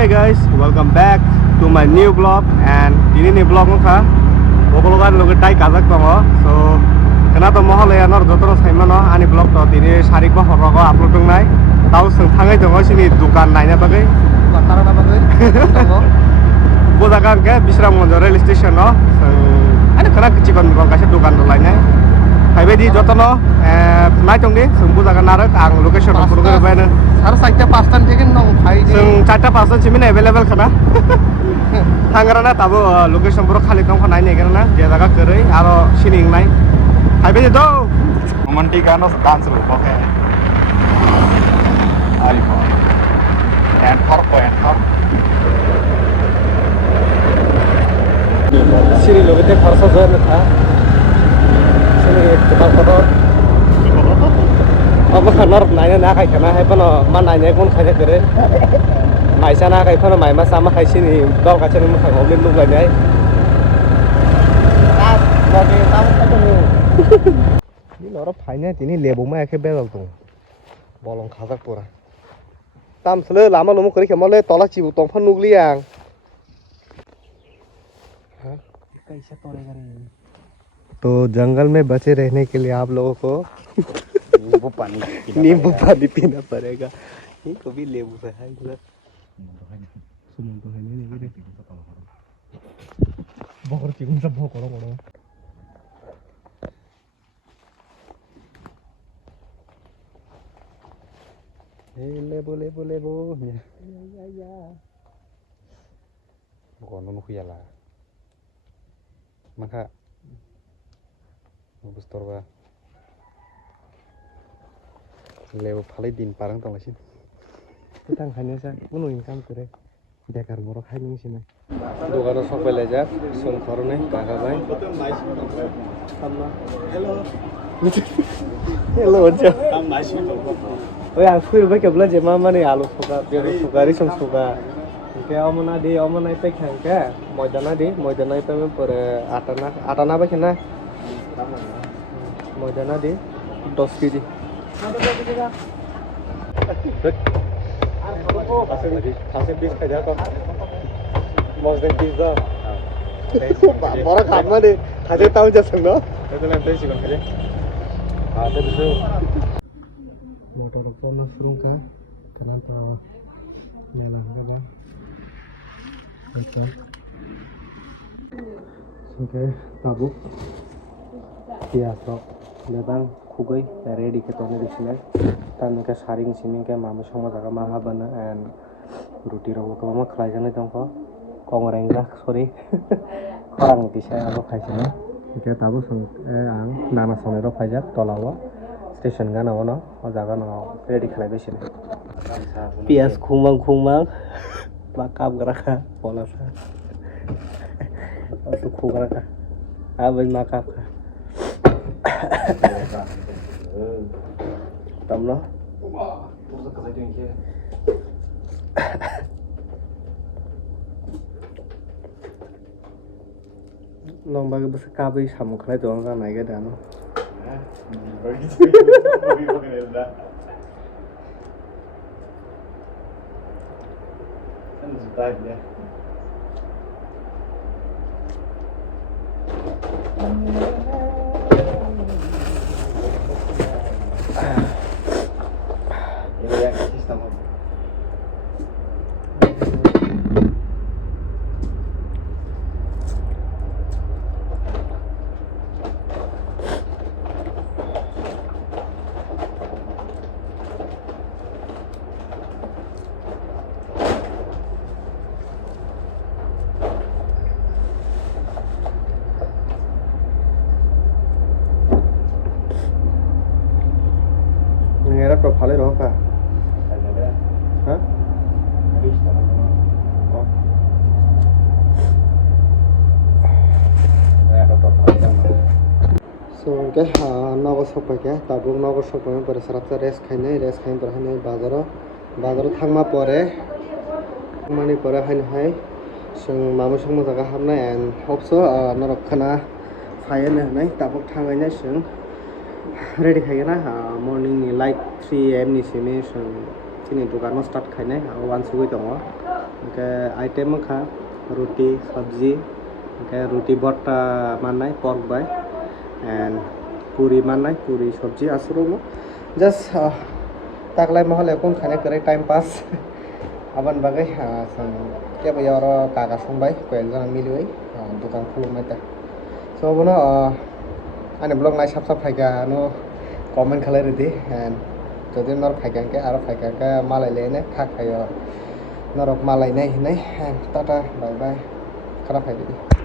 Hey guys, welcome back to my new vlog and ini nih vlog muka. Bokologan lo gedai kazak tongo. So kenapa Mahalaya nor jotono saimano ani vlog to ini sarik bah horoko upload dong nai. Tahu seng tangai tongo sini dukan naiknya bagai. Lantaran apa bagai? Budakan ke Bishramganj rail station no. Ada kena kecikan vlog kasih dukan lainnya. Hai di jotono naik tong di seng budakan narik ang location of program bayar. Harus saja pastan cekin dong, hai di. Seng cata pasan cimin available kena. Tangerana tabu location pura kali tong naik nih karena dia jaga kerai, aro sining naik. Hai bedi do. Romantikano dance lo, oke. Arifo. And hop. Sini lo kita farsa zone था. Sini kita foto. Apa kanar naiknya nak kayak kena, hai pun mana naiknya pun kayak kerai. Mai sana kayak pun mai mas sama kayak sini, dol kacang ini kayak ngomongin lu gak nih? Bagi tamu ketemu. Ini Norok paine ini lebungnya kayak bedal tuh. Bolong kazak pura. Tam sele lama lu mau kerja malah tolak cibu tongpan nugliang. कैसे तोड़ेगा रे? तो जंगल में बचे रहने के लिए आप लोगों को नींबू पानी पीना पड़ेगा. ये कभी लेबू से है इधर. सुमन तो है नहीं रे. बहुत चिकन सब बहुत करो. लेबू. या. Bukan nunggu ya lah. Maka nunggu store ba. Lewu paling din parang tong lasin. Kita hanya sah, menu income kere. Dekar borok hanya sih nih. Dukan sok belajar, sun korone kakak lain. Hello aja. Oh ya, aku ibu kebela jema mana alu suka, biar suka risum suka. Kayak omana itu kan, modana itu per atana apa kena? Modana di 10 kg. Kasih bis kerja kok. Mau pizza. Orang kamar deh, kasih tahu jaseng no. Itu nanti sih kan kerja. Ada bisa. Motor sama serungka, kenapa? Nyala apa? Oke. Oke, tabuk. Iya, so. Datang kugai ready ke tone di sini. Tan ke saring sini ke mama sama jaga maha bana and roti rawa ke mama kelai jane tong ko. Kong rengga, sorry. Korang di saya alo khai sini. Oke, tabuk ang nana sonero khajak tolawa. Station kan no, jaga no ready kelai di sini. Pias khumang. Makam geraka pola sa. Untuk geraka. Abis makam ka. Tam lo. Long bagi besar kabe sama kelai doang kan naik ke dano. Ya. Ini ya sistem. Ngira profile roh ka? Hah? Oh. So okay, nago sok pakai, tabuk nago sok pakai pada serapta rest kain terhadap bazar thangma pore, mani pore hai, seng mamu seng jaga hamna and hope so Norok kana fire hai, tabuk thanganya seng ready khai na morning like 3 am ni sini sini dukan start khai na one sugoi tongo item खा रोटी सब्जी रोटी बट्टा माननाय pork by and puri माननाय puri सब्जी आसुरो just taklay Mahalaya kon khane kare time pass aban bagai ke bayar kaga songbai koyek jana miliwai dukan khulumnai ta so bono ani blog nai sap phaika no comment khalai redi and jodi nor phaika ke aro phaika ka malai lene khakhayo norok malai nai hinai tata bye bye khara phai redi